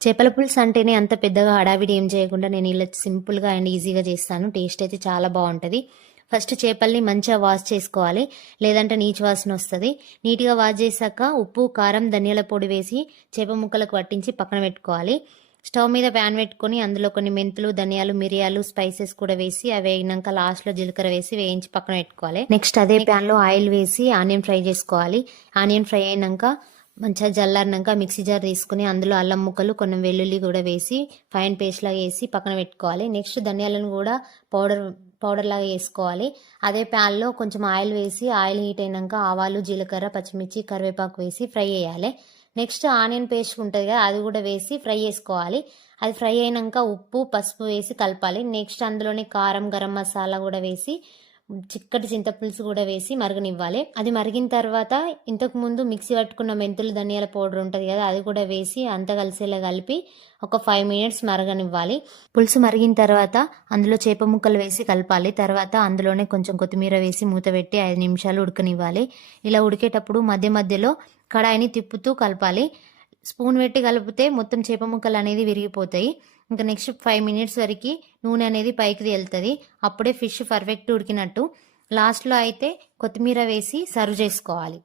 చేపల పులుసు అంటేనే అంత పెద్దగా హడావిడి ఏం చేయకుండా నేను ఇలా సింపుల్గా అండ్ ఈజీగా చేస్తాను. టేస్ట్ అయితే చాలా బాగుంటుంది. ఫస్ట్ చేపల్ని మంచిగా వాష్ చేసుకోవాలి, లేదంటే నీచు వాసన వస్తుంది. నీట్గా వాష్ చేశాక ఉప్పు, కారం, ధనియాల పొడి వేసి చేప ముక్కలకు పట్టించి పక్కన పెట్టుకోవాలి. స్టవ్ మీద ప్యాన్ పెట్టుకొని అందులో కొన్ని మెంతులు, ధనియాలు, మిరియాలు, స్పైసెస్ కూడా వేసి అవి వేగినాక లాస్ట్లో జీలకర్ర వేసి వేయించి పక్కన పెట్టుకోవాలి. నెక్స్ట్ అదే ప్యాన్లో ఆయిల్ వేసి ఆనియన్ ఫ్రై చేసుకోవాలి. ఆనియన్ ఫ్రై అయినాక మంచిగా జల్లారినాక మిక్సీ జార్ తీసుకుని అందులో అల్లం ముక్కలు, కొన్ని వెల్లుల్లి కూడా వేసి ఫైన్ పేస్ట్ లాగా వేసి పక్కన పెట్టుకోవాలి. నెక్స్ట్ ధనియాలను కూడా పౌడర్ లాగా వేసుకోవాలి. అదే ప్యాన్లో కొంచెం ఆయిల్ వేసి ఆయిల్ హీట్ అయినాక ఆవాలు, జీలకర్ర, పచ్చిమిర్చి, కరివేపాకు వేసి ఫ్రై చేయాలి. నెక్స్ట్ ఆనియన్ పేస్ట్ ఉంటుంది కదా, అది కూడా వేసి ఫ్రై చేసుకోవాలి. అది ఫ్రై అయినాక ఉప్పు, పసుపు వేసి కలపాలి. నెక్స్ట్ అందులోనే కారం, గరం మసాలా కూడా వేసి చిక్కటి చింతపులుసు కూడా వేసి మరగనివ్వాలి. అది మరిగిన తర్వాత ఇంతకు ముందు మిక్సీ పట్టుకున్న మెంతులు, ధనియాల పౌడర్ ఉంటుంది కదా, అది కూడా వేసి అంతా కలిసేలా కలిపి ఒక 5 minutes మరగనివ్వాలి. పులుసు మరిగిన తర్వాత అందులో చేప ముక్కలు వేసి కలపాలి. తర్వాత అందులోనే కొంచెం కొత్తిమీర వేసి మూత పెట్టి 5 నిమిషాలు ఉడకనివ్వాలి. ఇలా ఉడికేటప్పుడు మధ్య మధ్యలో కడాయిని తిప్పుతూ కలపాలి. స్పూన్ పెట్టి కలిపితే మొత్తం చేప ముక్కలు అనేది విరిగిపోతాయి. ఇంకా నెక్స్ట్ 5 minutes వరకు నూనె అనేది పైకి తేలుతుంది. అప్పుడే ఫిష్ పర్ఫెక్ట్ ఉడికినట్టు. లాస్ట్లో అయితే కొత్తిమీర వేసి సర్వ్ చేసుకోవాలి.